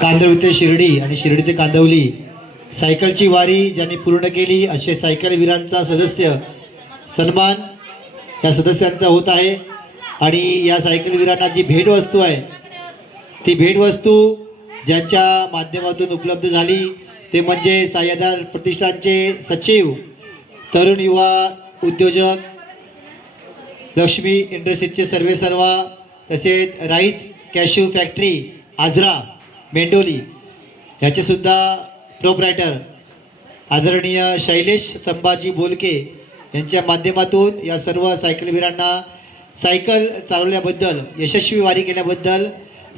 कांदळी ते शिर्डी आणि शिर्डी ते कांदवली सायकलची वारी ज्यांनी पूर्ण केली असे सायकल वीरांचा सदस्य सन्मान या सदस्यांचा होत आहे। आणि या सायकल वीरांना जी भेटवस्तू आहे ती भेटवस्तू ज्यांच्या माध्यमातून उपलब्ध झाली ते म्हणजे सह्याद्री प्रतिष्ठानचे सचिव तरुण युवा उद्योजक लक्ष्मी इंडस्ट्रीजचे सर्वेसर्वा तसेच राईस कॅश्यू फॅक्टरी आजरा मेंडोली याचे सुद्धा प्रोप्रायटर आदरणीय शैलेश संभाजी बोलके यांच्या माध्यमातून या सर्व सायकलवीरांना सायकल चालवल्याबद्दल यशस्वी वारी केल्याबद्दल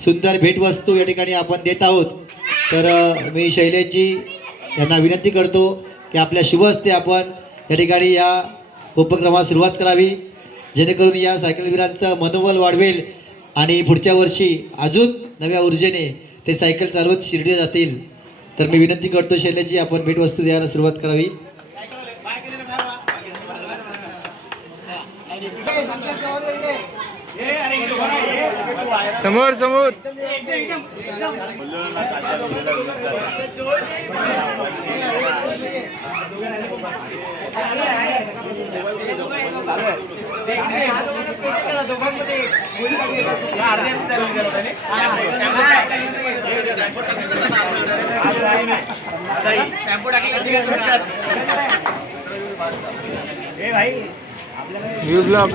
सुंदर भेटवस्तू या ठिकाणी आपण देत आहोत। तर मी शैलेशजी यांना विनंती करतो की आपल्या शुभ हस्ते आपण या ठिकाणी या उपक्रमास सुरुवात करावी जेणेकरून या सायकलवीरांचं मनोबल वाढवेल आणि पुढच्या वर्षी अजून नव्या ऊर्जेने ते सायकल चालवत शिर्डी जातील। तर मी विनंती करतो शैलेशजी आपण भेटवस्तू द्यायला सुरुवात करावी। समोर समोर व्यू ब्लॉक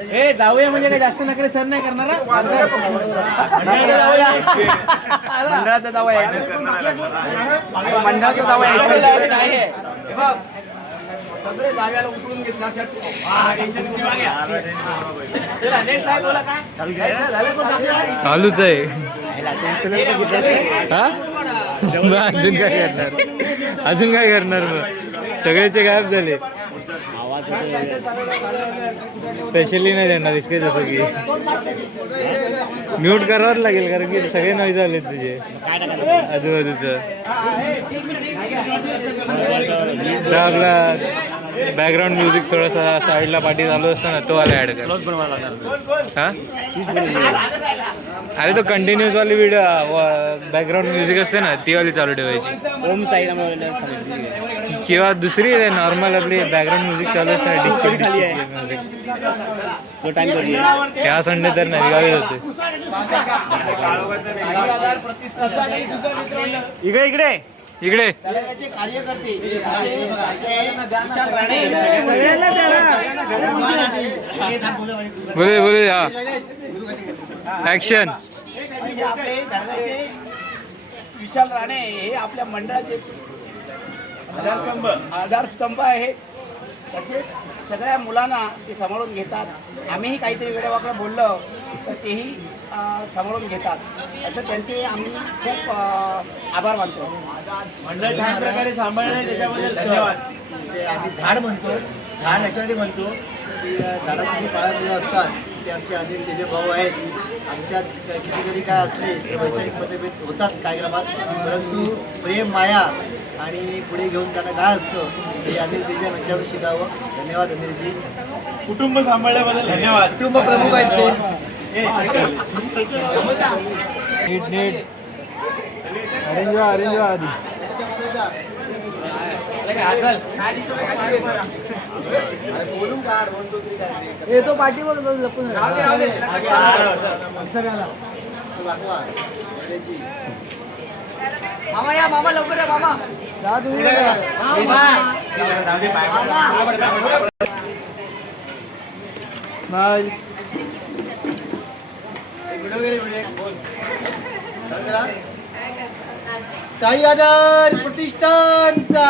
हे जाऊया म्हणजे काय जास्त नकरे सर नाही करणार मंडळाचा दावा आहे मंडळाचा दावा आहे चालूच आहे अजून काय करणार मग सगळ्याचे गायब झाले स्पेशली नाही देणार इसके जसं की म्यूट करावं लागेल कारण की सगळे नॉईज आले तुझे आजूबाजूचं आपला बॅकग्राऊंड म्युझिक थोडासा साईडला पाठी चालू असताना तो वाला ऍड कर हा अरे तो कंटिन्युअस वाली व्हिडिओ बॅकग्राऊंड म्युझिक असते ना ती वाली चालू ठेवायची ओम साई किंवा दुसरी नॉर्मल आपली बॅकग्राऊंड म्युझिक चालू असते म्युझिक ह्या संडे तर नाही गावी होते इकडे इकडे इकडे बोले बोले हा ऍक्शन विशाल राणे हे आपल्या मंडळाचे आधारस्तंभ आहेत। तसेच सगळ्या मुलांना ते सांभाळून घेतात। आम्हीही काहीतरी वेळेवाकडं बोललो तर तेही सांभाळून घेतात असं त्यांचे आम्ही खूप आभार मानतो। मंडळ छान प्रकारे सांभाळणे त्याच्याबद्दल धन्यवाद। जे आम्ही झाड म्हणतो झाड याच्यासाठी म्हणतो की झाडाची जी पाळंमुळं असतात ते आमचे अनिल त्याचे भाऊ आहेत। आमच्यात कितीतरी काय असले वैचारिक मतभेद होतात कार्यक्रमात परंतु प्रेम माया आणि पुढे घेऊन त्यांना काय असतं हे अनिल तेजा यांच्यावर शिकावं। धन्यवाद अनिलजी। कुटुंब सांभाळल्याबद्दल धन्यवाद। कुटुंब प्रमुख आहेत ते नीट नीट अरेंज आधी तो पाठी बोलतो लपून मामा या मामा लवकर या मामा जा तुम्ही बाय साई आधार प्रतिष्ठानचा